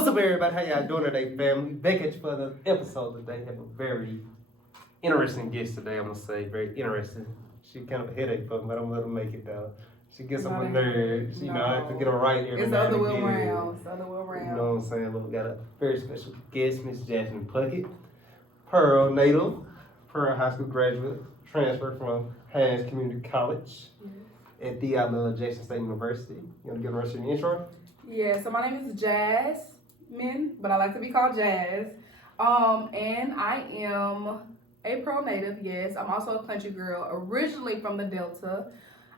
What's up, everybody? How y'all doing today, family? Back at you for another episode today. Have a very interesting guest today, I'm gonna say. Very interesting. She kind of a headache for me, but I'm gonna let her make it though. She gets on my nerves. You know, I have to get her right every It's now the and other way again. around. It's the other way around. You know what I'm saying? But we got a very special guest, Miss Jasmine Puckett. Pearl native, Pearl high school graduate, transferred from Haynes Community College at the Jackson State University. You wanna give her an intro? Yeah, so my name is Jasmine, but I like to be called Jazz. And I am a Pearl native, yes. I'm also a country girl, originally from the Delta.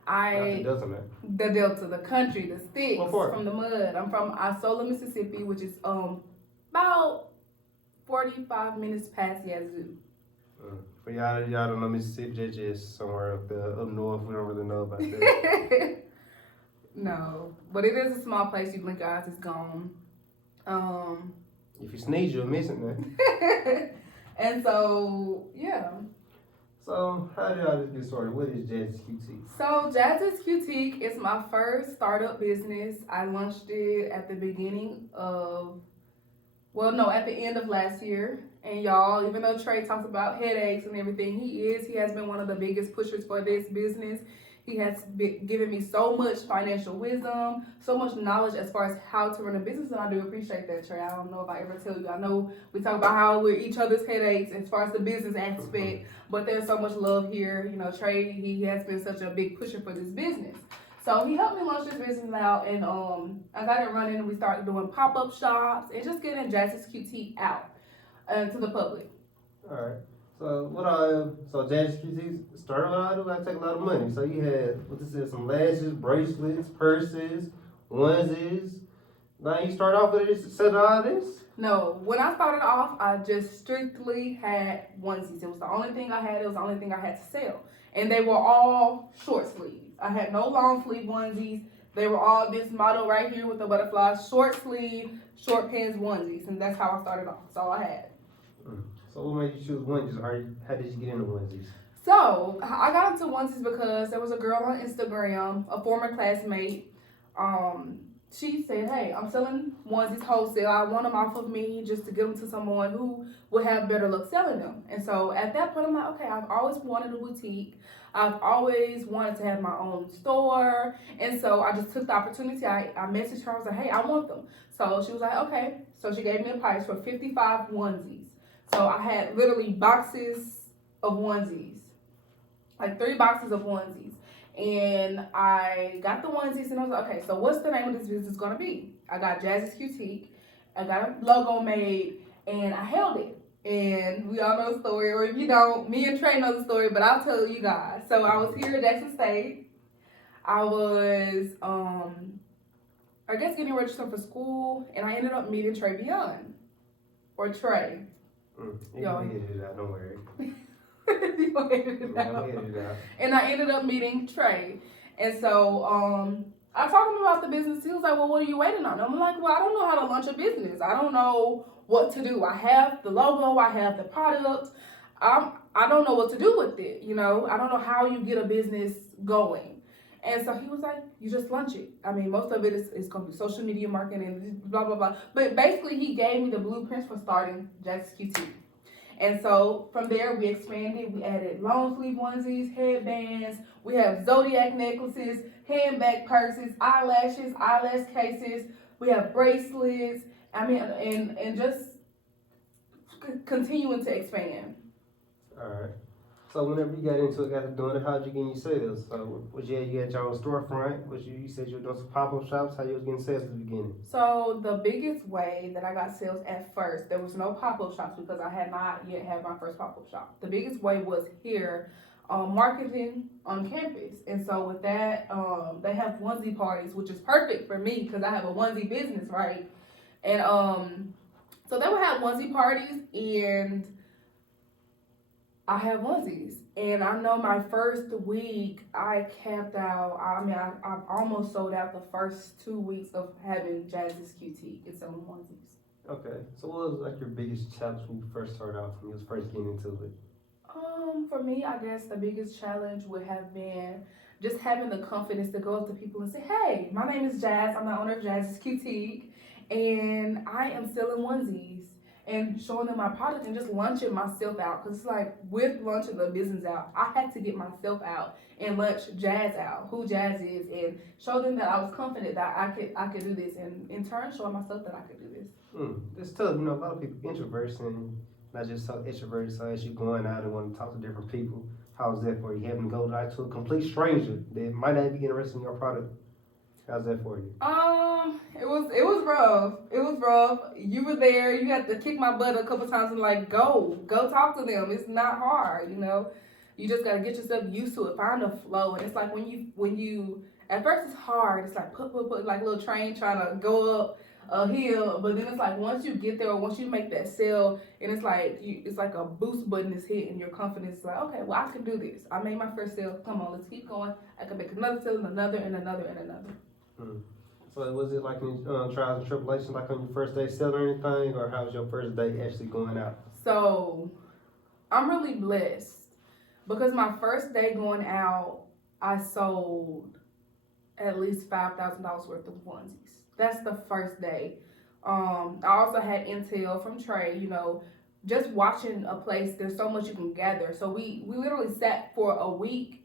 The Delta, man. The Delta, the country, the sticks, What part? from the mud. I'm from Isola, Mississippi, which is about 45 minutes past Yazoo. For y'all don't know, Mississippi just somewhere up north. We don't really know about that. No, but it is a small place. You blink your eyes, it's gone. If you sneeze, you're missing that. And so, yeah. So, how did y'all just get started? What is Jazz's QT? So, Jazz's QT is my first startup business. I launched it at the beginning of, at the end of last year. And y'all, even though Trey talks about headaches and everything, he has been one of the biggest pushers for this business. He has been given me so much financial wisdom, so much knowledge as far as how to run a business, and I do appreciate that, Trey. I don't know if I ever tell you. I know we talk about how we're each other's headaches as far as the business aspect, but there's so much love here. You know, Trey, he has been such a big pusher for this business. So he helped me launch this business out, and I got it running, and we started doing pop-up shops and just getting Jazz's QT out to the public. All right. So Jazz's QT started out, it gotta take a lot of money. So you had, some lashes, bracelets, purses, onesies. Now you start off with just set all this? No, when I started off, I just strictly had onesies. It was the only thing I had. It was the only thing I had to sell. And they were all short sleeves. I had no long sleeve onesies. They were all this model right here with the butterflies, short sleeve, short pants onesies. And that's how I started off. That's all I had. So what made you choose onesies? How did you get into onesies? So I got into onesies because there was a girl on Instagram, a former classmate. She said, "Hey, I'm selling onesies wholesale. I want them off of me just to give them to someone who would have better luck selling them." And so at that point, I'm like, okay, I've always wanted a boutique. I've always wanted to have my own store. And so I just took the opportunity. I messaged her. I was like, "Hey, I want them." So she was like, "Okay." So she gave me a price for 55 onesies. So I had literally boxes of onesies, like 3 boxes of onesies. And I got the onesies and I was like, okay, so what's the name of this business gonna be? I got Jazz's QT, I got a logo made, and I held it. And we all know the story, or if you don't, me and Trey know the story, but I'll tell you guys. So I was here at Jackson State. I was, getting registered for school, and I ended up meeting Trey Beyond, or Trey. You can edit it out, don't worry. You gonna edit it out. And I ended up meeting Trey. And so I talked to him about the business. He was like, "Well, what are you waiting on?" I'm like, "Well, I don't know how to launch a business. I don't know what to do. I have the logo, I have the product. I don't know what to do with it. You know, I don't know how you get a business going." And so he was like, "You just launch it. I mean, most of it is going to be social media marketing, blah, blah, blah." But basically, he gave me the blueprints for starting Jack's QT. And so from there, we expanded. We added long sleeve onesies, headbands. We have Zodiac necklaces, handbag purses, eyelashes, eyelash cases. We have bracelets. I mean, and just continuing to expand. All right. So whenever you got into it, got doing it, how'd you get your sales? So you had your own storefront? You said you were doing some pop-up shops? How you was getting sales at the beginning? So the biggest way that I got sales at first, there was no pop-up shops because I had not yet had my first pop-up shop. The biggest way was here, marketing on campus. And so with that, they have onesie parties, which is perfect for me because I have a onesie business, right? And so they would have onesie parties, and I have onesies. And I know my first week I capped out. I almost sold out the first 2 weeks of having Jazz's QT and selling onesies. Okay. So what was like your biggest challenge when you first started out, when you was first getting into it? For me, I guess the biggest challenge would have been just having the confidence to go up to people and say, "Hey, my name is Jazz. I'm the owner of Jazz's QT. and I am selling onesies and showing them my product and just launching myself out. Cause it's like with launching the business out, I had to get myself out and launch Jazz out, who Jazz is, and show them that I was confident that I could do this, and in turn show myself that I could do this. It's tough, you know. A lot of people introverts and not just so extroverted. So as you going out and want to talk to different people, how's that for you? Having to go like to a complete stranger that might not be interested in your product. How's that for you? It was rough. It was rough. You were there. You had to kick my butt a couple times and like go talk to them. It's not hard, you know. You just gotta get yourself used to it. Find a flow, and it's like when you at first it's hard. It's like put like a little train trying to go up a hill, but then it's like once you get there, or once you make that sale, and it's like a boost button is hit, and your confidence is like, okay, well I can do this. I made my first sale. Come on, let's keep going. I can make another sale, and another, and another, and another. So was it like in trials and tribulations, like on your first day selling anything, or how was your first day actually going out? So I'm really blessed because my first day going out, I sold at least $5,000 worth of onesies. That's the first day. I also had intel from Trey, you know, just watching a place, there's so much you can gather. So we literally sat for a week,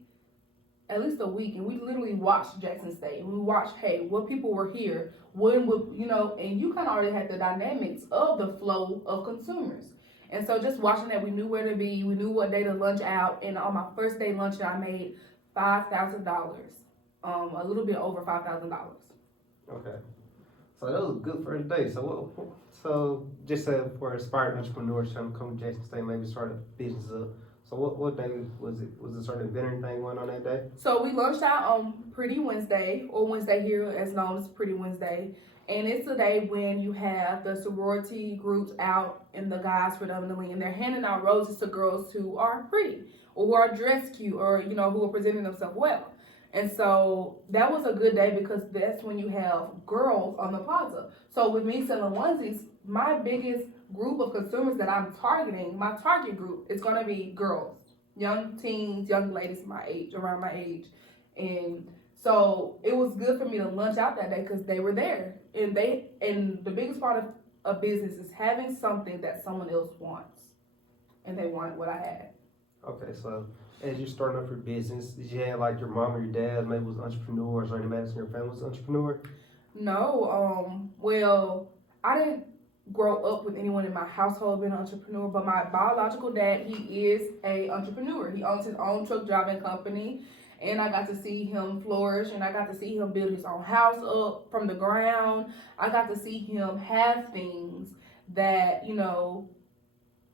at least a week, and we literally watched Jackson State. And we watched, hey, what people were here, when would, you know, and you kind of already had the dynamics of the flow of consumers. And so just watching that, we knew where to be, we knew what day to lunch out. And on my first day lunch, I made $5,000, a little bit over $5,000. Okay. So that was a good first day. So just for aspiring entrepreneurs trying to come to Jackson State, maybe start a business up. So what day was it? Was it sort of event or anything going on that day? So we lunched out on Pretty Wednesday, or Wednesday here as known as Pretty Wednesday. And it's a day when you have the sorority groups out and the guys predominantly, and they're handing out roses to girls who are pretty or who are dressed cute or, you know, who are presenting themselves well. And so that was a good day because that's when you have girls on the plaza. So with me selling onesies, my biggest group of consumers that I'm targeting, my target group is going to be girls, young teens, young ladies my age, around my age. And so it was good for me to lunch out that day because they were there. And the biggest part of a business is having something that someone else wants. And they wanted what I had. Okay, so as you starting up your business, did you have like your mom or your dad maybe was entrepreneurs or anybody else in your family was entrepreneur? No, well, I didn't grow up with anyone in my household being an entrepreneur, but my biological dad, he is a entrepreneur. He owns his own truck driving company, and I got to see him flourish, and I got to see him build his own house up from the ground. I got to see him have things that, you know,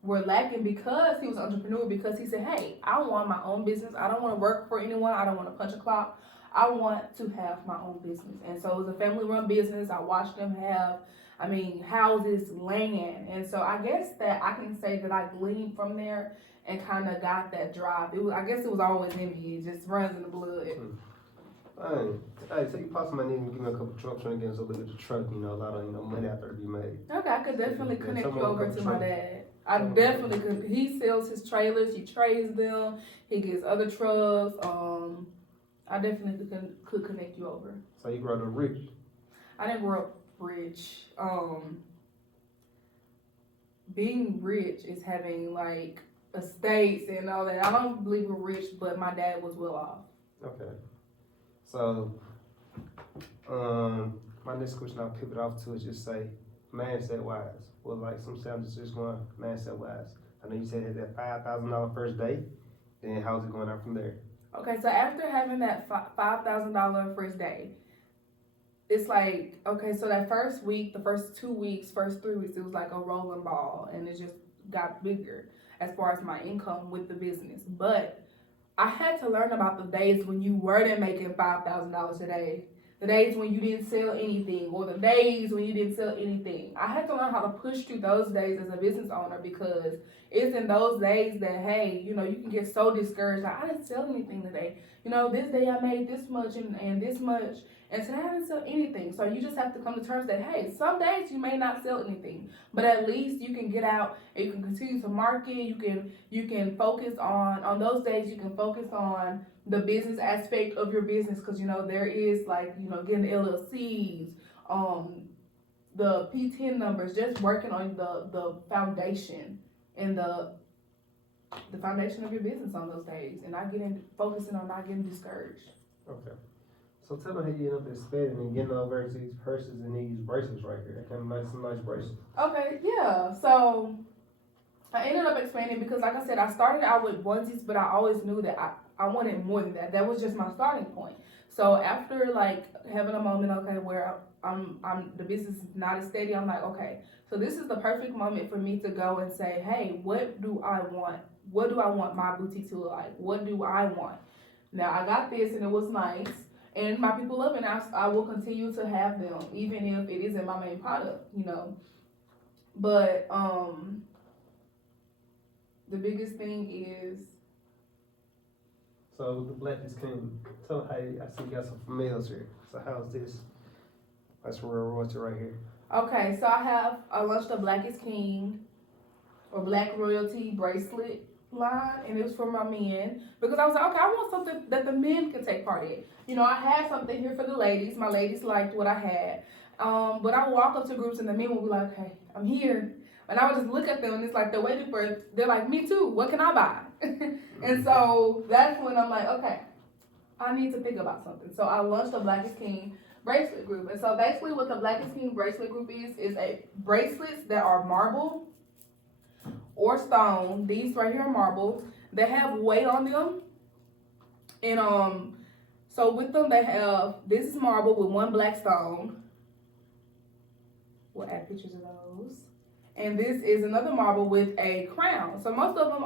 were lacking because he was an entrepreneur, because he said, hey, I want my own business. I don't want to work for anyone. I don't want to punch a clock. I want to have my own business. And so it was a family-run business. I watched them have, houses, land. And so I guess that I can say that I gleaned from there and kind of got that drive. I guess it was always in me. It just runs in the blood. Hey, so you possibly need to give me a couple trucks when it gets a look at the truck, you know, a lot of, you know, money out there to be made. Okay, I could definitely connect you over to my dad. I Someone definitely could. He sells his trailers, he trades them, he gets other trucks. I definitely could connect you over. So you grew up rich? I didn't grow up rich. Being rich is having like estates and all that. I don't believe we're rich, but my dad was well off. Okay. So, my next question I'll pivot off to is just say, mindset wise. Well, like some sounds just going mindset wise. I know you said it that $5,000 first day. Then how's it going out from there? Okay, so after having that $5,000 first day, it's like, okay, so that first week, the first 2 weeks, first 3 weeks, it was like a rolling ball, and it just got bigger as far as my income with the business. But I had to learn about the days when you weren't making $5,000 a day, the days when you didn't sell anything, or the days when you didn't sell anything. I had to learn how to push through those days as a business owner, because it's in those days that, hey, you know, you can get so discouraged. Like, I didn't sell anything today. You know, this day I made this much and this much, and today I didn't sell anything. So you just have to come to terms that, hey, some days you may not sell anything, but at least you can get out and you can continue to market. You can focus on those days. You can focus on the business aspect of your business, because, you know, there is like, you know, getting the LLCs, the P10 numbers, just working on the foundation and the foundation of your business on those days, and focusing on not getting discouraged. Okay. So tell me how you end up expanding and getting over to these purses and these bracelets right here. Kind of some nice bracelets. Okay, yeah. So I ended up expanding because, like I said, I started out with onesies, but I always knew that I wanted more than that. That was just my starting point. So after like having a moment, okay, where I'm the business is not as steady, I'm like, okay, so this is the perfect moment for me to go and say, hey, what do I want? What do I want my boutique to look like? What do I want? Now I got this and it was nice, and my people love it, and I will continue to have them even if it isn't my main product, you know. But the biggest thing is. So the Black is King. Tell me how I see you got some familiars here. So how's this? That's real royalty right here. Okay, so I launched the Black is King or Black Royalty bracelet line, and it was for my men because I was like, okay, I want something that the men can take part in. You know, I had something here for the ladies. My ladies liked what I had. But I would walk up to groups and the men would be like, okay, I'm here. And I would just look at them and it's like they're waiting for it. They're like, me too, what can I buy? And so that's when I'm like, okay, I need to think about something. So I launched the Black is King bracelet group. And so basically what the Black is King bracelet group is a bracelets that are marble or stone. These right here are marble. They have weight on them. And so with them they have, this is marble with one black stone. We'll add pictures of those. And this is another marble with a crown. So most of them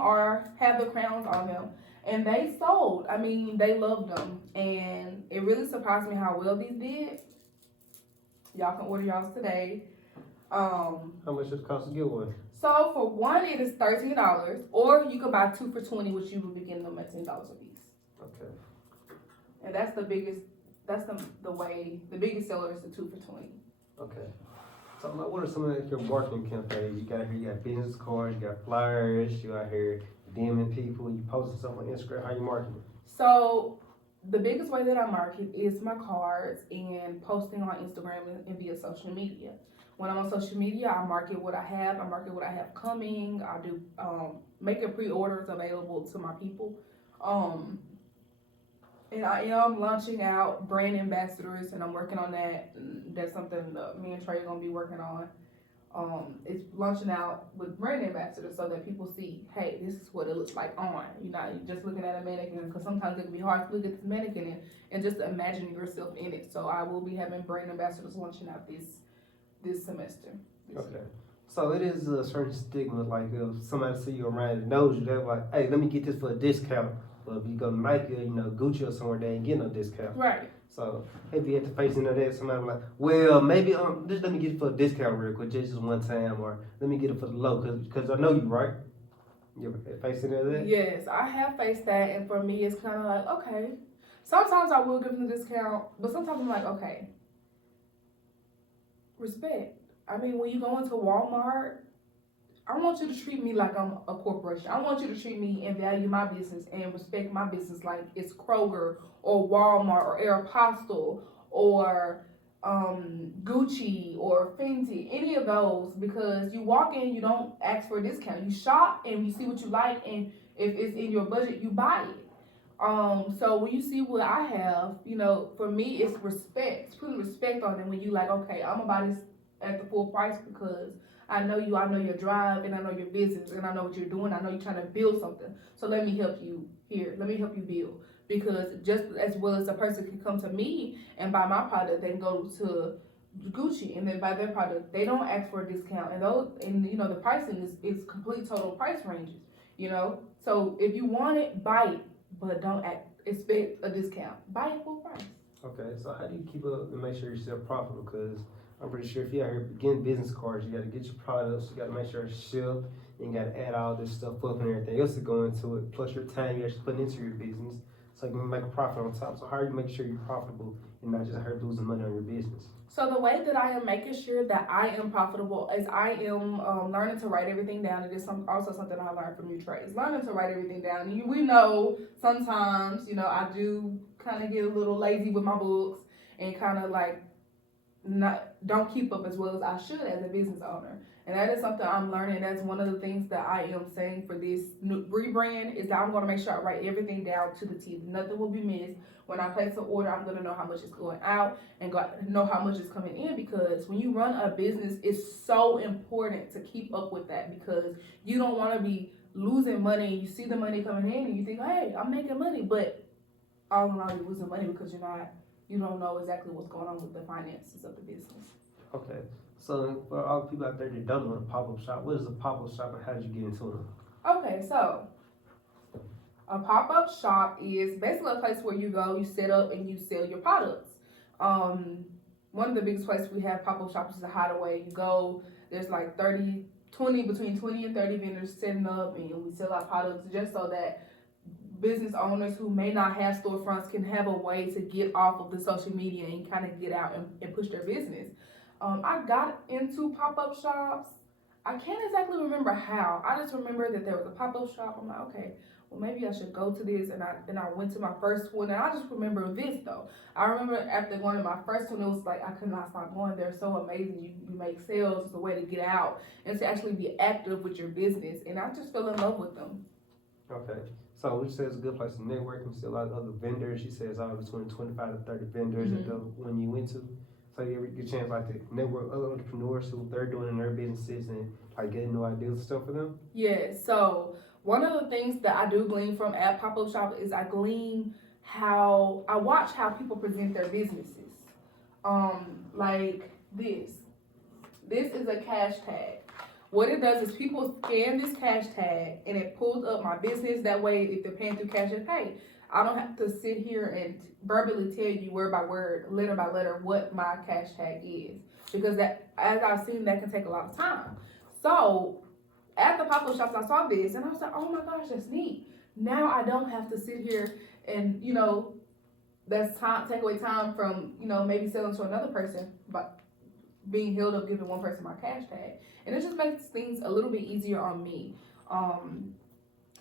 have the crowns on them. And they sold. I mean, they loved them. And it really surprised me how well these did. Y'all can order y'all's today. How much does it cost to get one? So for one, it is $13. Or you could buy 2 for $20, which you would be getting them at $10 a piece. Okay. And that's the biggest, the biggest seller is the 2 for $20. Okay. So what are some of your marketing campaigns? You got business cards, you got flyers, you out here DMing people, you posting stuff on Instagram. How you marketing? So the biggest way that I market is my cards and posting on Instagram and via social media. When I'm on social media, I market what I have. I market what I have coming. I do making pre-orders available to my people. And I am launching out brand ambassadors, and I'm working on that. That's something me and Trey are gonna be working on. It's launching out with brand ambassadors so that people see, hey, this is what it looks like on. You're not just looking at a mannequin, because sometimes it can be hard to look at this mannequin and just imagine yourself in it. So I will be having brand ambassadors launching out this semester. Okay. So it is a certain stigma, like if somebody see you around and knows you, they're like, hey, let me get this for a discount. But if you go to Nike or, Gucci or somewhere, they ain't getting no discount. Right. So if you had to face into that, somebody like, well, maybe just let me get it for a discount real quick, just one time, or let me get it for the low, cause I know you, right? You ever faced into that? Yes, I have faced that, and for me, it's kind of like, okay. Sometimes I will give them the discount, but sometimes I'm like, okay, respect. I mean, when you go into Walmart, I want you to treat me like I'm a corporation. I want you to treat me and value my business and respect my business like it's Kroger or Walmart or Aeropostale or Gucci or Fenty, any of those, because you walk in, you don't ask for a discount. You shop and you see what you like, and if it's in your budget, you buy it. So when you see what I have, for me, it's respect. It's putting respect on it when you like, okay, I'm gonna buy this at the full price because I know you, I know your drive, and I know your business, and I know what you're doing. I know you're trying to build something. So let me help you here. Let me help you build. Because just as well as a person can come to me and buy my product, they can go to Gucci and then buy their product. They don't ask for a discount. And the pricing is complete total price ranges, So if you want it, buy it, but don't expect a discount. Buy it full price. Okay, so how do you keep up and make sure you're still profitable? Because I'm pretty sure if you're out here getting business cards, you got to get your products, you got to make sure it's shipped, and you got to add all this stuff up and everything else to go into it, plus your time you're actually putting into your business, so you can make a profit on top. So how do you make sure you're profitable and not just out here losing money on your business? So the way that I am making sure that I am profitable is I am learning to write everything down. It is also something I learned from you, Trey. Is learning to write everything down. We know sometimes, I do kind of get a little lazy with my books and kind of like not don't keep up as well as I should as a business owner. And that is something I'm learning. That's one of the things that I am saying for this new rebrand is that I'm going to make sure I write everything down to the T. Nothing will be missed. When I place an order, I'm going to know how much is going out and know how much is coming in, because when you run a business, it's so important to keep up with that, because you don't want to be losing money. You see the money coming in and you think, hey, I'm making money, but all in all, you're losing money because you don't know exactly what's going on with the finances of the business. Okay. So for all the people out there that don't know what a pop-up shop, what is a pop-up shop and how did you get into it? Okay, so a pop-up shop is basically a place where you go, you set up, and you sell your products. One of the biggest places we have pop-up shops is a Hideaway. You go, there's like between 20 and 30 vendors setting up, and we sell our products just so that business owners who may not have storefronts can have a way to get off of the social media and kind of get out and push their business. I got into pop-up shops. I can't exactly remember how. I just remember that there was a pop-up shop. I'm like, okay, well, maybe I should go to this. And I went to my first one, and I just remember this though. I remember after going to my first one, it was like I could not stop going. They're so amazing. You make sales. It's a way to get out and to actually be active with your business. And I just fell in love with them. Okay. So which says a good place to network and see a lot of other vendors. She says between 25 to 30 vendors at the one you went to. So you ever get a chance like to network other entrepreneurs who they're doing in their businesses and like getting new ideas and stuff for them? Yeah, so one of the things that I do glean from at pop-up shop is I watch how people present their businesses. Like this. This is a cash tag. What it does is people scan this cash tag and it pulls up my business. That way, if they're paying through cash, hey, I don't have to sit here and verbally tell you word by word, letter by letter, what my cash tag is. Because that, as I've seen, that can take a lot of time. So at the pop-up shops, I saw this and I was like, oh my gosh, that's neat. Now I don't have to sit here and, that's time, take away time from, maybe selling to another person, but being held up giving one person my cash tag. And it just makes things a little bit easier on me. And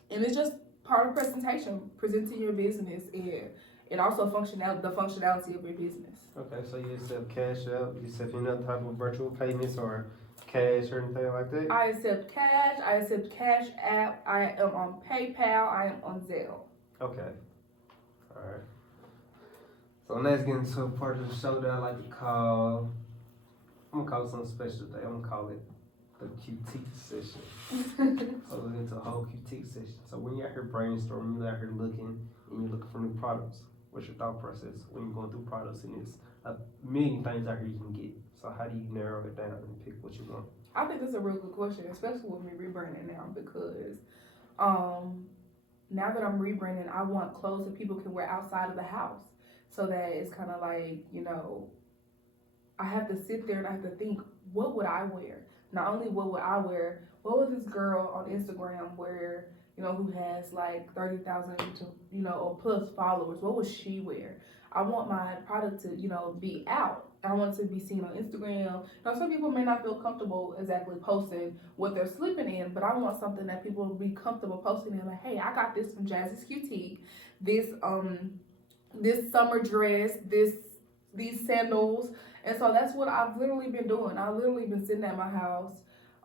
it's just part of presentation, presenting your business and also the functionality of your business. Okay, so you accept cash out, you accept any other type of virtual payments or cash or anything like that? I accept cash app, I am on PayPal, I am on Zelle. Okay. Alright. So let's get into a part of the show that I like to call, I'm gonna call it something special today. I'm gonna call it the critique session. So we're into a whole critique session. So when you're out here brainstorming, you're out here looking and you're looking for new products, what's your thought process when you're going through products? And there's a million things out here you can get. So how do you narrow it down and pick what you want? I think that's a real good question, especially with me rebranding now, because now that I'm rebranding, I want clothes that people can wear outside of the house. So that it's kind of like, I have to sit there and I have to think, what would I wear? Not only what would I wear, what would this girl on Instagram wear, who has like 30,000, or plus followers, what would she wear? I want my product to, be out. I want it to be seen on Instagram. Now, some people may not feel comfortable exactly posting what they're sleeping in, but I want something that people will be comfortable posting in. Like, hey, I got this from Jazzy's Cutique. This summer dress, these sandals. And so that's what I've literally been doing. I've literally been sitting at my house,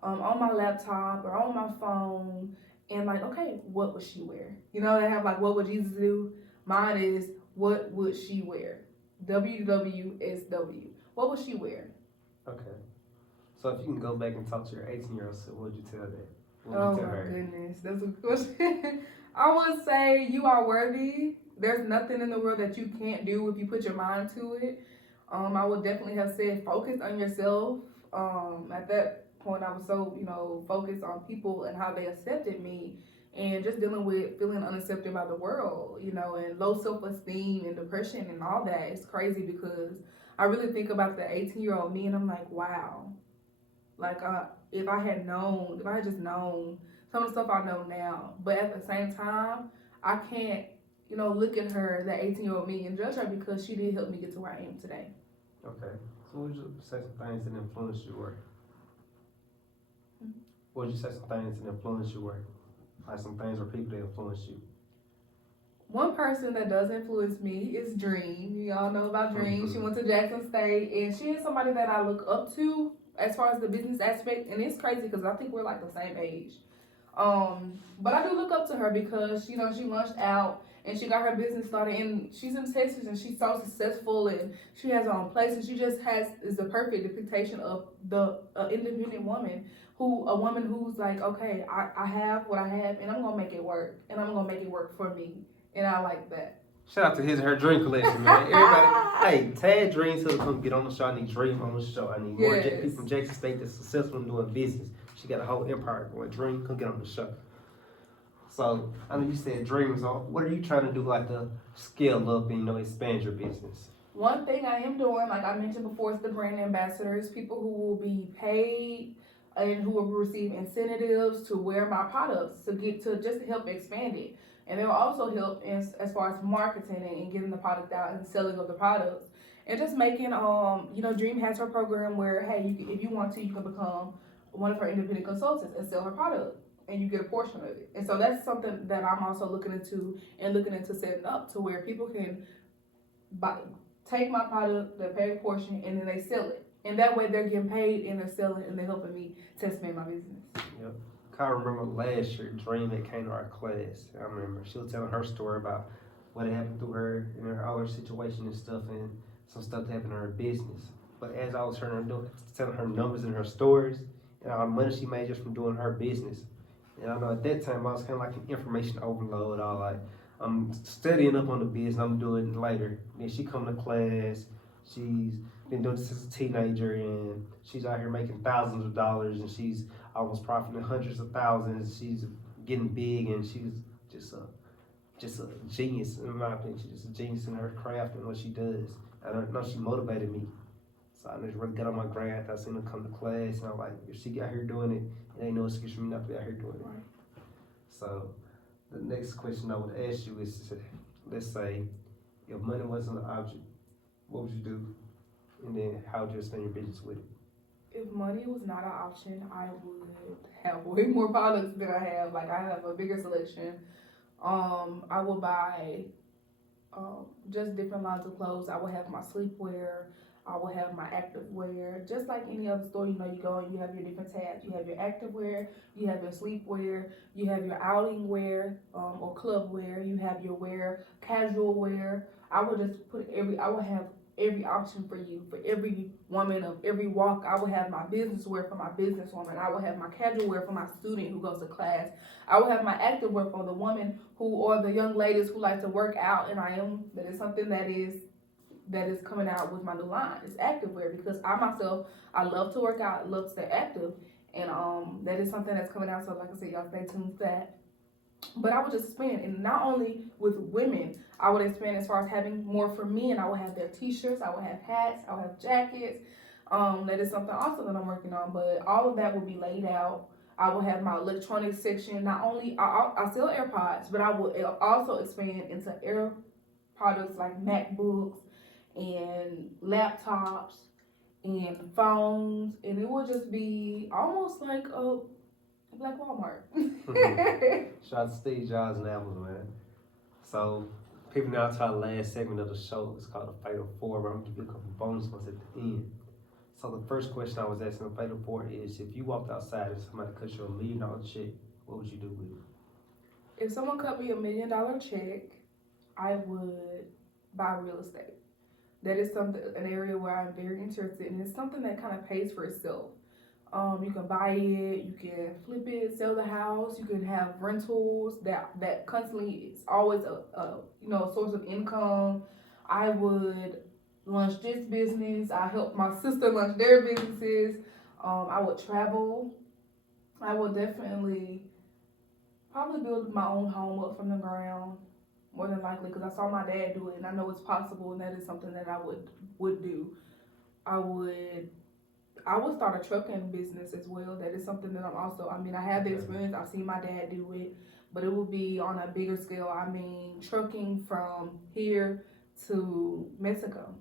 on my laptop or on my phone, and like, okay, what would she wear? They have like, what would Jesus do? Mine is, what would she wear? WWSW. What would she wear? Okay. So if you can go back and talk to your 18-year-old self, what would you tell that? Oh my goodness, that's a good question. I would say you are worthy. There's nothing in the world that you can't do if you put your mind to it. I would definitely have said focus on yourself. At that point, I was so, focused on people and how they accepted me and just dealing with feeling unaccepted by the world, and low self-esteem and depression and all that. It's crazy because I really think about the 18-year-old me and I'm like, wow. Like, if I had just known some of the stuff I know now. But at the same time, I can't, look at her, that 18-year-old me, and judge her because she did help me get to where I am today. Okay. So what would you say some things that influenced your work? What would you say some things that influenced your work? Like some things or people that influenced you? One person that does influence me is Dream. You all know about Dream. She went to Jackson State, and she is somebody that I look up to as far as the business aspect. And it's crazy because I think we're like the same age. But I do look up to her because she launched out and she got her business started, and she's in Texas and she's so successful and she has her own place, and she just is the perfect depiction of the independent woman. A woman who's like, okay, I have what I have and I'm gonna make it work, and I'm gonna make it work for me. And I like that. Shout out to his and her dream collection, man. Everybody, hey, tag Dream so come get on the show. I need Dream on the show. I need more people from Jackson State that's successful in doing business. She got a whole empire going. Dream, come get on the show. So, I know you said dreams. What are you trying to do, like, to scale up and, expand your business? One thing I am doing, like I mentioned before, is the brand ambassadors, people who will be paid and who will receive incentives to wear my products just to help expand it. And they will also help as far as marketing and getting the product out and selling of the products. And just making, Dream has her program where, hey, if you want to, you can become one of her independent consultants and sell her product, and you get a portion of it. And so that's something that I'm also looking into setting up to where people can take my product, they pay a portion, and then they sell it. And that way they're getting paid and they're selling and they're helping me to expand my business. Yep. I remember last year, Dream that came to our class. I remember she was telling her story about what happened through her and all her situation and stuff, and some stuff that happened in her business. But as I was telling her numbers and her stories and all the money she made just from doing her business, and I know at that time I was kind of like an information overload. I was like, I'm studying up on the business, I'm doing it later. Then she come to class, she's been doing this since a teenager, and she's out here making thousands of dollars, and she's almost profiting hundreds of thousands. She's getting big, and she's just a genius in my opinion. She's just a genius in her craft and what she does. I don't know, she motivated me. So I just really got on my grind after I seen her come to class, and I'm like, if she got here doing it, it ain't no excuse for me not to be out here doing it. Right. So the next question I would ask you is, let's say, if money wasn't an object, what would you do? And then how would you expand your business with it? If money was not an option, I would have way more products than I have. Like, I have a bigger selection. I will buy just different lines of clothes. I will have my sleepwear. I will have my activewear. Just like any other store, you go and you have your different tabs. You have your activewear, you have your sleepwear, you have your outing wear or club wear. You have your casual wear. I will just I will have every option for you, for every woman of every walk. I will have my business wear for my businesswoman. I will have my casual wear for my student who goes to class. I will have my active wear for the woman or the young ladies who like to work out, and that is something that is coming out with my new line. It's activewear because I love to work out, love to stay active, and that is something that's coming out. So like I said, y'all stay tuned for that. But I would just expand, and not only with women, I would expand as far as having more for men. I would have their t-shirts, I would have hats, I would have jackets. That is something also that I'm working on, but all of that will be laid out. I will have my electronics section. Not only, I sell AirPods, but I will also expand into air products like MacBooks and laptops and phones, and it will just be almost like a Black Walmart. Shout out to Steve Jobs and Apple, man. So, people now to our last segment of the show. It's called the Fatal Four, where I'm going to give you a couple bonus ones at the end. So, the first question I was asking the Fatal Four is, if you walked outside and somebody cut you $1 million check, what would you do with it? If someone cut me $1 million check, I would buy real estate. That is an area where I'm very interested in. It's something that kind of pays for itself. You can buy it, you can flip it, sell the house, you can have rentals that constantly is always a source of income. I would launch this business. I help my sister launch their businesses. I would travel. I would definitely probably build my own home up from the ground, more than likely, because I saw my dad do it and I know it's possible, and that is something that I would do. I would start a trucking business as well. That is something that I have the experience. I've seen my dad do it, but it will be on a bigger scale. Trucking from here to Mexico.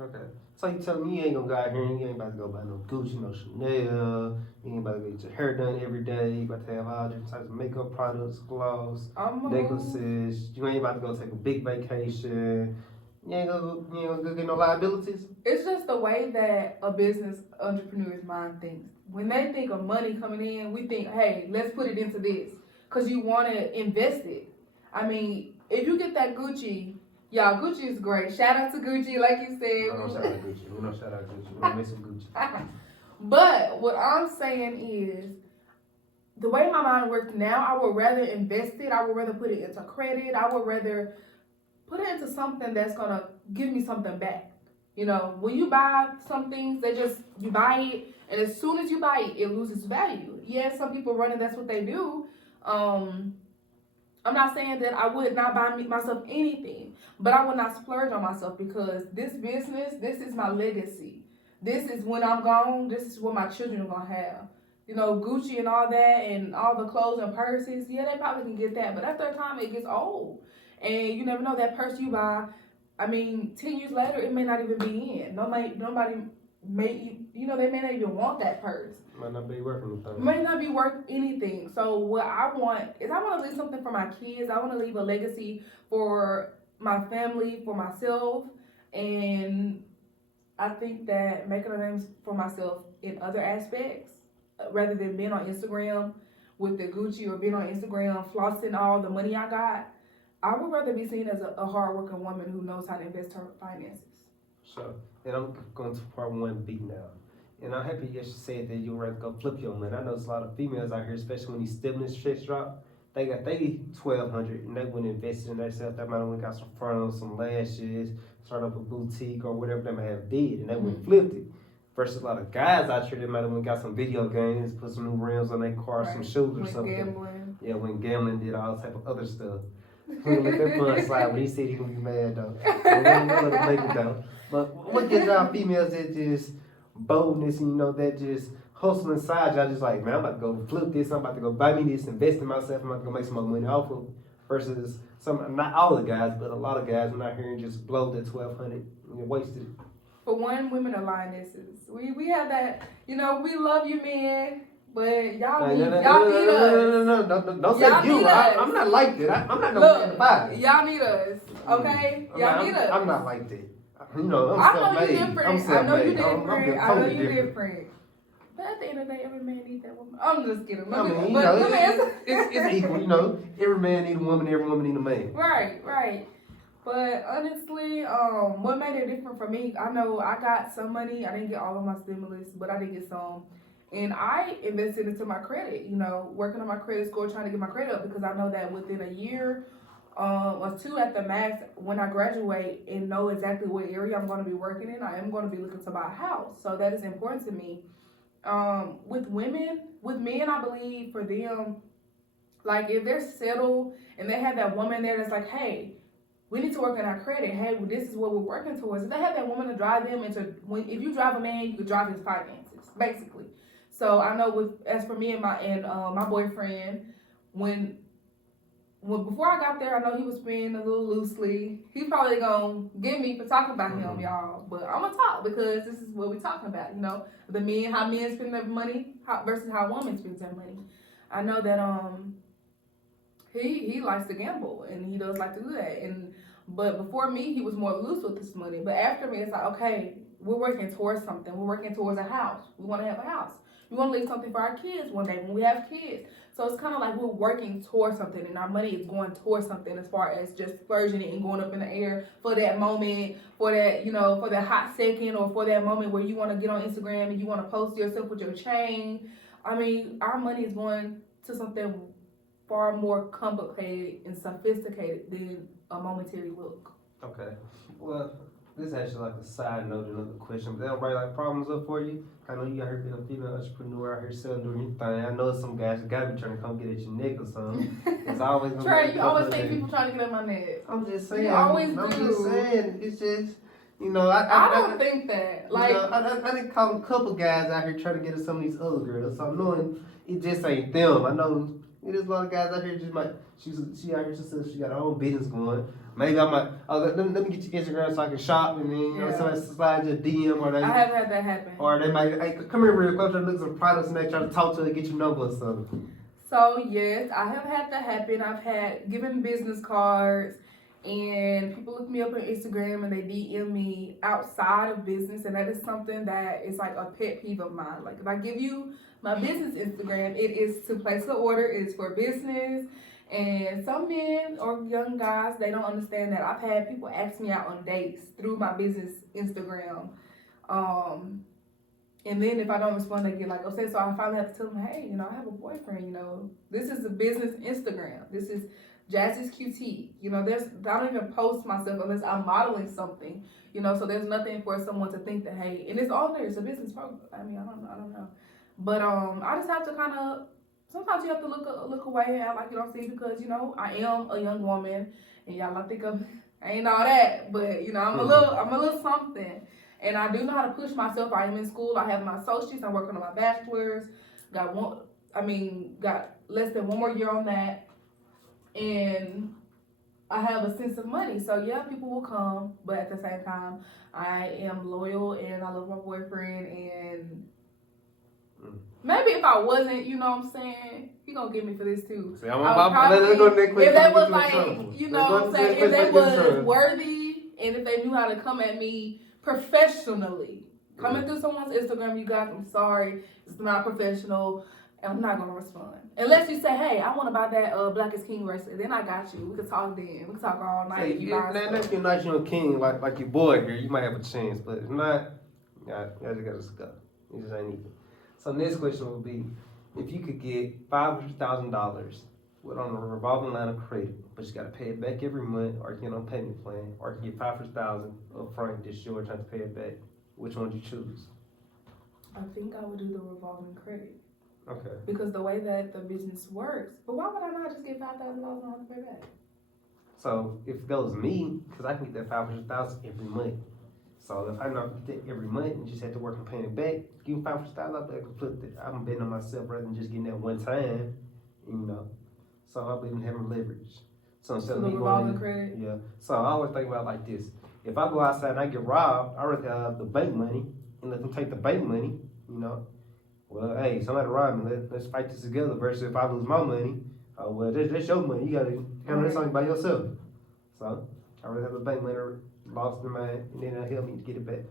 Okay. So you telling me you ain't gonna go out here and you ain't about to go buy no Gucci, no Chanel, you ain't about to get your hair done every day, you about to have all different types of makeup products, gloves, necklaces, you ain't about to go take a big vacation, you ain't gonna go get no liabilities? It's just the way that a business entrepreneur's mind thinks. When they think of money coming in, we think, hey, let's put it into this. Because you want to invest it. I mean, if you get that Gucci, y'all, Gucci is great. Shout out to Gucci, like you said. No, shout out Gucci. We don't shout out Gucci. We don't mess with Gucci. But what I'm saying is, the way my mind works now, I would rather invest it. I would rather put it into credit. I would rather put it into something that's going to give me something back. You know, when you buy some things, you buy it, and as soon as you buy it, it loses value. Yes, some people run it, that's what they do. I'm not saying that I would not buy myself anything, but I would not splurge on myself because this business, this is my legacy. This is when I'm gone, this is what my children are going to have. You know, Gucci and all that and all the clothes and purses, yeah, they probably can get that, but after a time, it gets old. And you never know, that purse you buy, I mean, 10 years later, it may not even be in. Nobody may, you know, they may not even want that purse. Might not be worth anything. May not be worth anything. So what I want is I want to leave something for my kids. I want to leave a legacy for my family, for myself. And I think that making a name for myself in other aspects, rather than being on Instagram with the Gucci or being on Instagram flossing all the money I got, I would rather be seen as a hardworking woman who knows how to invest her finances. Sure. And I'm going to part 1B now. And I'm happy that you said that you'd rather go flip your money. I know there's a lot of females out here, especially when these stimulus checks drop. They got $1,200 and they went and invested in themselves. They might have went got some fronts, some lashes, start up a boutique or whatever they might have did, and they went and flipped it. Versus a lot of guys out here that might have went got some video games, put some new rims on their car, some shoes or something. Gambling. Yeah, went gambling, did all type of other stuff. He let that fun slide, but he said he gonna be mad though. But what gives y'all females that just boldness and you know that just hustle inside y'all just like, man, I'm about to go flip this, I'm about to go buy me this, invest in myself, I'm about to go make some more money off of it. Versus some, not all the guys, but a lot of guys went out here and just blow that 1,200 and wasted it. For one, women are lionesses. We have that, you know, we love you men, but y'all need us. Don't say you. I'm not like that. I'm not no 9-to-5. Y'all need us, okay? Y'all need us. I'm not like that. You know, I know you different. I know you different. I know you different. different. But at the end of the day, every man needs that woman. I'm just kidding. I mean, you know, it's equal. You know, every man need a woman, every woman need a man. Right. But honestly, what made it different for me, I know I got some money. I didn't get all of my stimulus, but I did get some. And I invested into my credit, you know, working on my credit score, trying to get my credit up because I know that within a year or two at the max, when I graduate and know exactly what area I'm going to be working in, I am going to be looking to buy a house. So that is important to me. With men, I believe for them, like if they're settled and they have that woman there that's like, hey, we need to work on our credit. Hey, well, this is what we're working towards. If they have that woman to drive them if you drive a man, you can drive his finances, basically. So I know as for me and my boyfriend, when before I got there, I know he was spending a little loosely. He's probably gonna get me for talking about him, y'all. But I'm gonna talk because this is what we're talking about. You know, how men spend their money versus how women spend their money. I know that he likes to gamble and he does like to do that. But before me, he was more loose with this money. But after me, it's like, okay, we're working towards something. We're working towards a house. We want to have a house. We want to leave something for our kids one day when we have kids. So it's kind of like we're working towards something and our money is going towards something as far as just splurging it and going up in the air for that moment, for that, you know, for that hot second or for that moment where you want to get on Instagram and you want to post yourself with your chain. I mean, our money is going to something far more complicated and sophisticated than a momentary look. Okay. Well, this is actually like a side note, another question. But that bring like problems up for you? I know you got here being a female entrepreneur out here selling, doing your thing. I know some guys gotta be trying to come get at your neck or something. It's always gonna Trey, be you always think people trying to get at my neck. I'm just saying. You always do. I'm just saying. It's just, you know, I don't think that. Like, you know, I done caught a couple guys out here trying to get at some of these other girls. So I'm knowing it just ain't them. I know There's a lot of guys out here just might, she out here, she got her own business going. Maybe I might, let me get your Instagram so I can shop, and then, you know, somebody slide your DM, or they. I have had that happen. Or they might, hey, come here real quick, look at some products, and they try to talk to her, get your number or something. So yes, I have had that happen. I've had given business cards, and people look me up on Instagram and they DM me outside of business, and that is something that is like a pet peeve of mine. Like if I give you my business Instagram, it is to place an order, it is for business. And some men or young guys, they don't understand that. I've had people ask me out on dates through my business Instagram. And then if I don't respond, they get like upset. So I finally have to tell them, hey, you know, I have a boyfriend, you know. This is a business Instagram. This is Jazzy's QT. You know, I don't even post myself unless I'm modeling something, you know, so there's nothing for someone to think that, hey, and it's all there. It's a business program. I mean, I don't know. But I just have to kind of, sometimes you have to look away and act like you don't see, because, you know, I am a young woman, and y'all might think I ain't all that, but, you know, I'm a little something. And I do know how to push myself. I am in school. I have my associates. I'm working on my bachelor's. Got less than 1 more year on that. And I have a sense of money. So yeah, people will come, but at the same time, I am loyal and I love my boyfriend. And maybe if I wasn't, you know what I'm saying, he gonna get me for this too. See, if that was like, you know what I'm saying, if they was worthy and if they knew how to come at me professionally, coming through someone's Instagram, you guys, I'm sorry, it's not professional, and I'm not gonna respond unless you say, hey, I want to buy that Black is King bracelet. Then I got you. We can talk then. We can talk all night. If you're not your king, like your boy here, you might have a chance, but if not, yeah, you just gotta go. You just ain't even. So next question would be, if you could get $500,000 with on a revolving line of credit, but you gotta pay it back every month, or get on payment plan, or you get $500,000 up front, just yours, trying to pay it back. Which one would you choose? I think I would do the revolving credit. Okay. Because the way that the business works, but why would I not just get $5,000 and have to pay back? So if that was me, because I can get that $500,000 every month. So if I not get that every month and just have to work on paying it back, give me $500,000, I'm betting on myself rather than just getting that one time, you know. So I believe in having leverage. So instead of me going, credit. Yeah. So I always think about it like this: if I go outside and I get robbed, I rather have the bank money and let them take the bank money, you know. Well, hey, somebody robbed me. Let's fight this together. Versus if I lose my money, well, that's your money. You gotta handle this by yourself. So I rather have the bank money lost in mine, and then help me to get it back.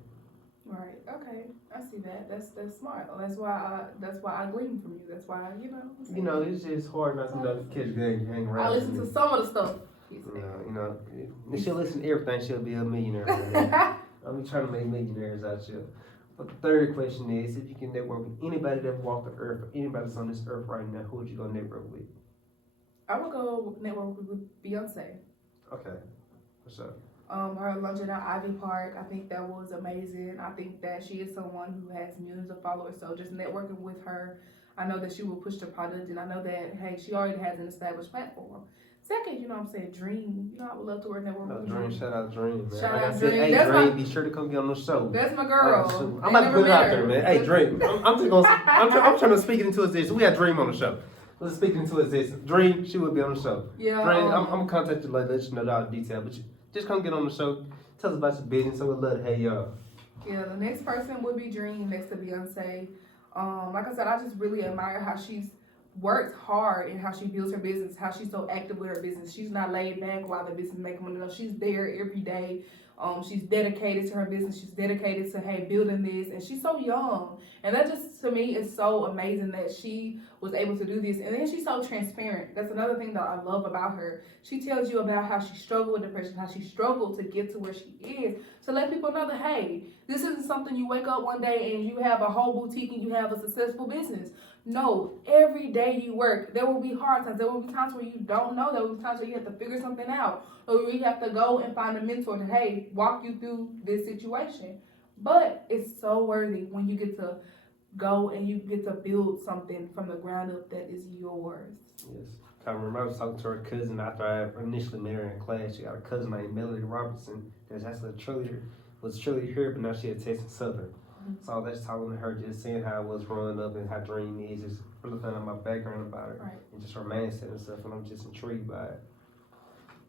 Right. Okay. I see that. That's smart. That's why I glean from you. That's why you know it's just hard not to catch good and hang around. I listen to some of the stuff. You know, if she'll listen to everything, she'll be a millionaire. I'm trying to make millionaires out of you. But the third question is, if you can network with anybody that walked the earth, or anybody that's on this earth right now, who would you go network with? I would go network with Beyonce. Okay. What's up? Her luncheon at Ivy Park, I think that was amazing. I think that she is someone who has millions of followers, so just networking with her, I know that she will push the product, and I know that, hey, she already has an established platform. Second, you know what I'm saying, Dream. You know, I would love to work network with Dream. Shout out Dream, man. Shout out Dream. Hey, Dream, be sure to come get on the show. That's my girl. I'm about to put it out there, man. Hey, Dream. I'm trying to speak it into existence. We had Dream on the show. Let's speak it into existence. Dream, she will be on the show. Yeah. Dream, I'm gonna contact you later, let you know all the detail, but just come get on the show. Tell us about your business, so we'd love to have y'all. Yeah, the next person would be Dream next to Beyonce. Like I said, I just really admire how she's worked hard and how she builds her business, how she's so active with her business. She's not laid back while the business is making money. No, she's there every day. She's dedicated to her business. She's dedicated to, hey, building this. And she's so young. And that just, to me, is so amazing that she was able to do this. And then she's so transparent. That's another thing that I love about her. She tells you about how she struggled with depression, how she struggled to get to where she is, to let people know that, hey, this isn't something you wake up one day and you have a whole boutique and you have a successful business. No, every day you work, there will be hard times. There will be times where you don't know. There will be times where you have to figure something out. Or you have to go and find a mentor to, hey, walk you through this situation. But it's so worthy when you get to go and you get to build something from the ground up that is yours. Yes. I remember I was talking to her cousin after I initially met her in class. She got a cousin named Melody Robertson. That's a cheerleader. Was cheerleader here, but now she at Texas Southern. So that's talking to her, just seeing how I was growing up and how Dream is, just really finding out my background about it, Right. and just her mindset and stuff, and I'm just intrigued by it.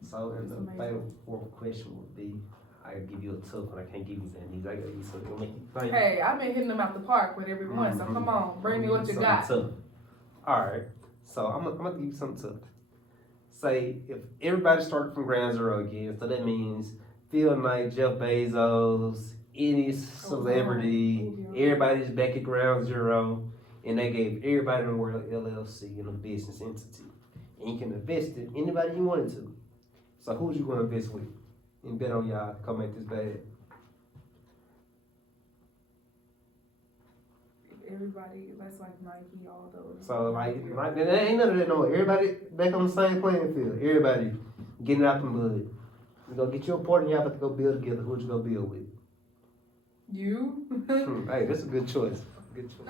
So, and the That's amazing. fourth question would be, I give you a tough one, I can't give you that easy, I gotta give you something to make you think. Hey, I've been hitting them out the park with every one, so come on, bring me what you got. Tough. Alright, so I'm gonna give you something tough. Say, if everybody started from ground zero again, so that means Phil Knight, Jeff Bezos, any celebrity, everybody's back at ground zero, and they gave everybody in the world an LLC and a business entity. And you can invest in anybody you wanted to. So who's you gonna invest with? And bet on y'all come make this bad. Everybody, that's like Nike, all those. So like there ain't none of that no more. Everybody back on the same playing field. Everybody getting out the mud. You gonna get your part and y'all about to go build together. Who you gonna build with? You? Hey, that's a good choice. Good choice.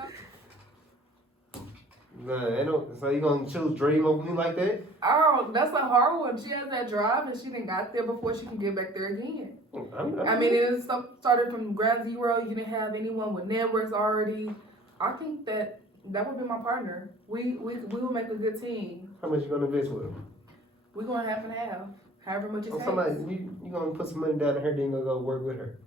So you gonna choose Dream over me like that? Oh, that's a hard one. She has that drive and she didn't got there before she can get back there again. I mean, it started from ground zero. You didn't have anyone with networks already. I think that would be my partner. We will make a good team. How much you gonna invest with him? We're going half and half. However much it takes. Somebody, you gonna put some money down in her, then you gonna go work with her.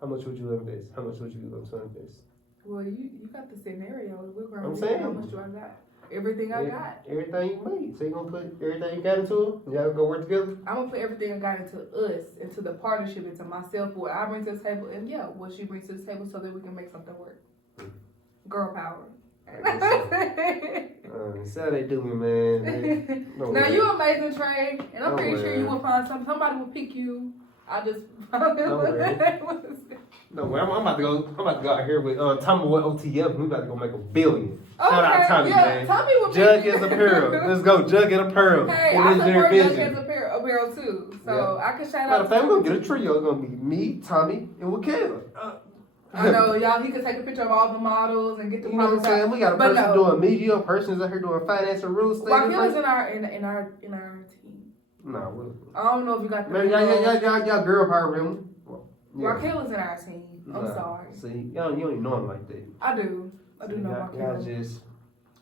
How much would you invest? How much would you go to invest? Well, you got the scenario. We're going I'm to saying. how much do I got? Everything I got. Everything you made. So you gonna put everything you got into it? Y'all go work together? I'm gonna put everything I got into us, into the partnership, into myself, what I bring to the table, and what she brings to the table, so that we can make something work. Girl power. See how they do me, man. Now you amazing, Trey, and I'm pretty sure you will find something. Somebody will pick you. I just No way. I'm about to go out here with Tommy with OTF. We about to go make $1 billion. Shout out Tommy, man. Tommy will Jug is apparel. Let's go. Jug and apparel. Hey, I support Jug as apparel too. So I can shout out. Matter of fact, we're gonna get a trio. It's gonna be me, Tommy, and Wakayla. I know, y'all. He could take a picture of all the models and get the. You know what I'm saying? We got a person doing media, a person is out here doing finance and real estate. Wakayla's in our team. No, I don't know if you got the. Man, y'all girl power really. Wakayla's in our team. I'm sorry. See, you don't even know him like that. I do know Wakayla. Just.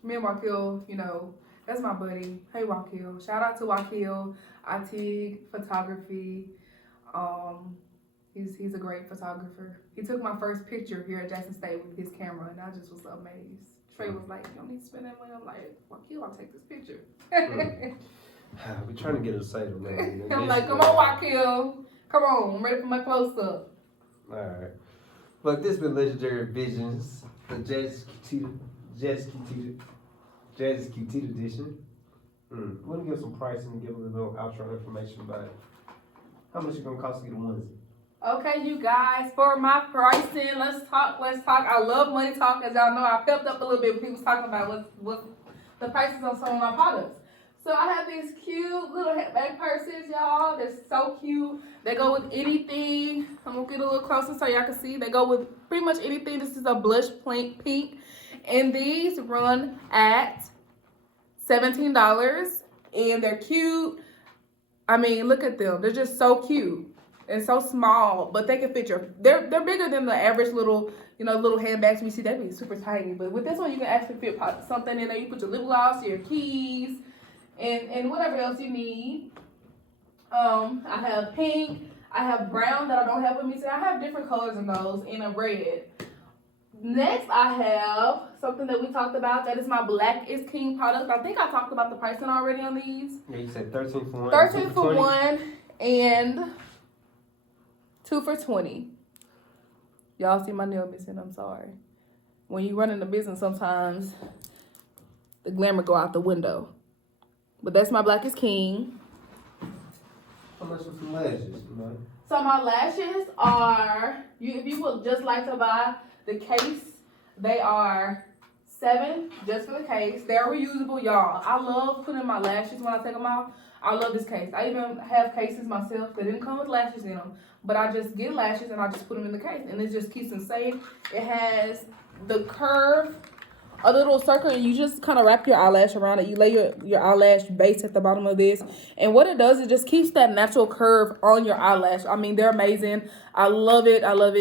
Me and Wakil, that's my buddy. Hey, Wakil. Shout out to Wakil. Apliiq Photography. He's a great photographer. He took my first picture here at Jackson State with his camera, and I just was amazed. Trey was like, "You don't need to spend that money." I'm like, "Wakil, I'll take this picture." We're trying to get her to say it, man. I'm like, "Come on, Wakil. Come on, I'm ready for my close up." All right. Look, this has been Legendary Visions, the Jazz QT edition. We're gonna give some pricing and give a little outro information about it. How much it gonna cost to get a onesie? Okay, you guys, for my pricing, let's talk. I love money talk, as y'all know. I pepped up a little bit when people was talking about what the prices on some of my products. So I have these cute little bag purses, y'all. They're so cute. They go with anything. I'm gonna get a little closer so y'all can see. They go with pretty much anything. This is a blush pink. And these run at $17. And they're cute. I mean, look at them. They're just so cute. And so small, but they can fit they're bigger than the average little handbags we see. That'd be super tiny. But with this one, you can actually fit something in there. You put your lip gloss, your keys, and whatever else you need. I have pink. I have brown that I don't have with me today. I have different colors in those, and a red. Next, I have something that we talked about. That is my Black is King product. I think I talked about the pricing already on these. Yeah, you said 13 for 1. 13 for 1 and 2 for 20. Y'all see my nail missing. I'm sorry. When you run in the business, sometimes the glamour go out the window. But that's my Black is King. How much for some lashes, So my lashes are, if you would just like to buy the case, they are $7 just for the case. They're reusable, y'all. I love putting my lashes when I take them off. I love this case. I even have cases myself that didn't come with lashes in them, but I just get lashes and I just put them in the case, and it just keeps them safe. It has the curve, a little circle, and you just kind of wrap your eyelash around it. You lay your eyelash base at the bottom of this, and what it does is just keeps that natural curve on your eyelash. I mean, they're amazing. I love it. I love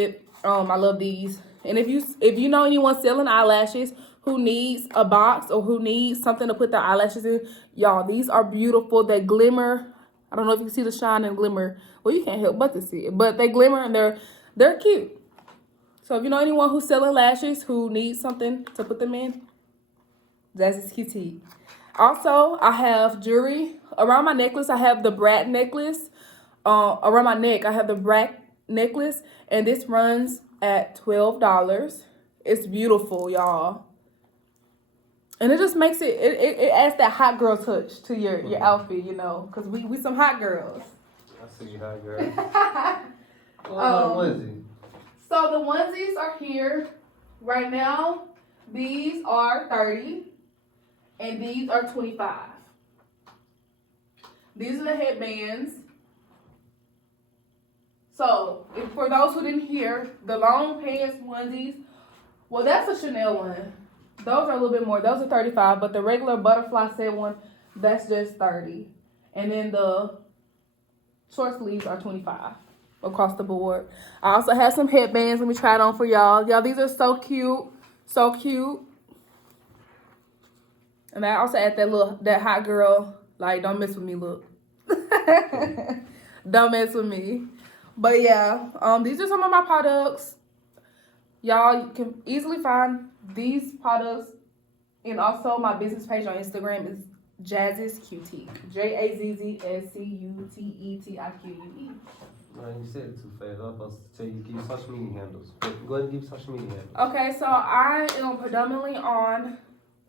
these. And if you know anyone selling eyelashes who needs a box or who needs something to put their eyelashes in, y'all, these are beautiful. They glimmer. I don't know if you can see the shine and glimmer. Well, you can't help but to see it, but they glimmer and they're cute. So if you know anyone who's selling lashes who needs something to put them in, Jazzy's QT. Also, I have jewelry around my necklace. I have the brat necklace. Around my neck, I have the brat necklace, and this runs at $12. It's beautiful, y'all. And it just makes it adds that hot girl touch to your outfit, you know, because we some hot girls. I see you, hot girl. What about onesie? So the onesies are here right now. These are $30 and these are $25. These are the headbands. So for those who didn't hear, the long pants onesies, well, that's a Chanel one. Those are a little bit more. Those are $35, but the regular butterfly set one, that's just $30. And then the short sleeves are $25 across the board. I also have some headbands. Let me try it on for y'all. Y'all, these are so cute. So cute. And I also add that hot girl, like, don't mess with me look. Don't mess with me. But yeah, these are some of my products. Y'all can easily find these products, and also my business page on Instagram is Jazz's QT. JAZZSCUTETIQUE. Man, you said it too fast. I was supposed to tell you to give you social media handles. Go ahead and give you social media handles. Okay, so I am predominantly on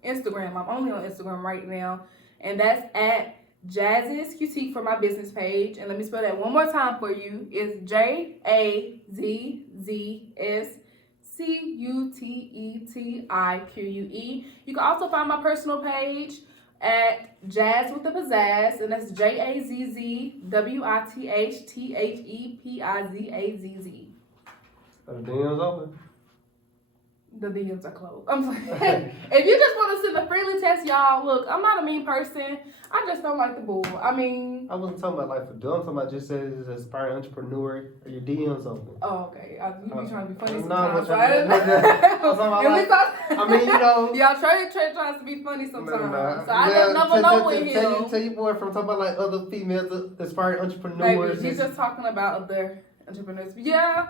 Instagram. I'm only on Instagram right now, and that's at Jazz's QT for my business page. And let me spell that one more time for you. It's JAZZSCUTETIQUE. You can also find my personal page at Jazz with the Pizzazz, and that's JAZZWITHTHEPIZAZZ. Are the DMs open? The DMs are closed. I'm sorry. If you just want to send a friendly text, y'all, look, I'm not a mean person. I just don't like the bull. I mean, I wasn't talking about like for dumb. I'm talking about just says as an aspiring entrepreneur. Are your DMs open? oh, okay. You be trying to be funny No, sometimes. I mean, you know. Y'all tries to be funny sometimes. No. So I just never know with him. Tell your boyfriend, talking about like other females, aspiring entrepreneurs. Maybe he's just talking about other entrepreneurs. Yeah.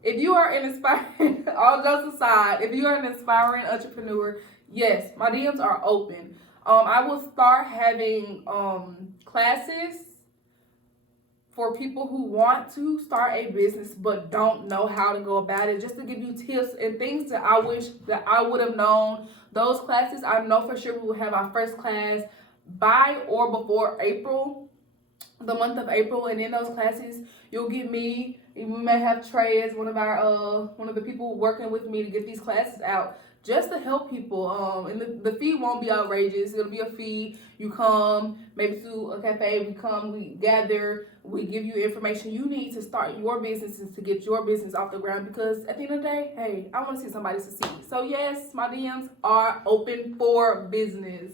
If you are an inspiring, all jokes aside, if you are an inspiring entrepreneur, yes, my DMs are open. I will start having classes for people who want to start a business but don't know how to go about it, just to give you tips and things that I wish that I would have known. Those classes, I know for sure we will have our first class by or before April, the month of April, and in those classes, you'll get me. We may have Trey as one of the people working with me to get these classes out, just to help people. And the fee won't be outrageous. It'll be a fee. You come maybe to a cafe. We gather. We give you information you need to start your businesses, to get your business off the ground. Because at the end of the day, hey, I want to see somebody succeed. So yes, my DMs are open for business.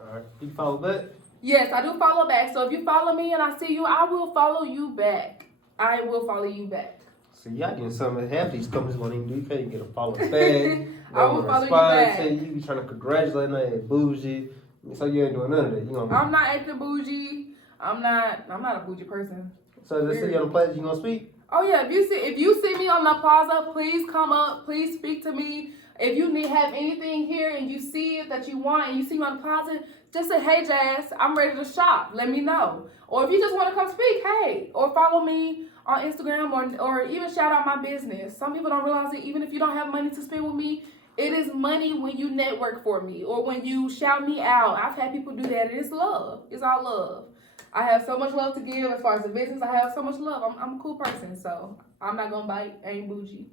All right, you follow back? Yes, I do follow back. So if you follow me and I see you, I will follow you back. I will follow you back. So y'all getting something half these companies won't even do. You can't even get a follow back. I will follow you back. You be trying to congratulate me, bougie. So you ain't doing none of that. I'm not acting bougie. I'm not a bougie person. So just see you on the place, you gonna speak? Oh yeah, if you see me on the plaza, please come up. Please speak to me. If you have anything here and you see it that you want and you see me on the plaza, just say, hey, Jazz, I'm ready to shop. Let me know. Or if you just want to come speak, hey. Or follow me on Instagram or even shout out my business. Some people don't realize that even if you don't have money to spend with me, it is money when you network for me or when you shout me out. I've had people do that, and it's love. It's all love. I have so much love to give as far as the business. I have so much love. I'm a cool person, so I'm not going to bite. I ain't bougie.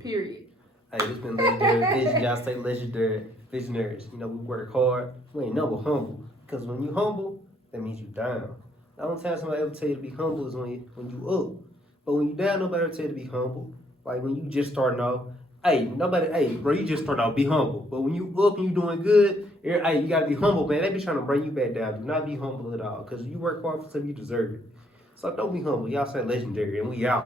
Period. Hey, this been legendary vision. Y'all stay legendary visionaries. We work hard. We ain't never humble. Because when you humble, that means you down. The only time somebody ever tell you to be humble is when you up. But when you down, nobody ever tell you to be humble. Like when you just starting out, bro, you just starting out, be humble. But when you up and you doing good, you gotta be humble, man. They be trying to bring you back down. Do not be humble at all. Because you work hard for something, you deserve it. So don't be humble. Y'all say legendary, and we out.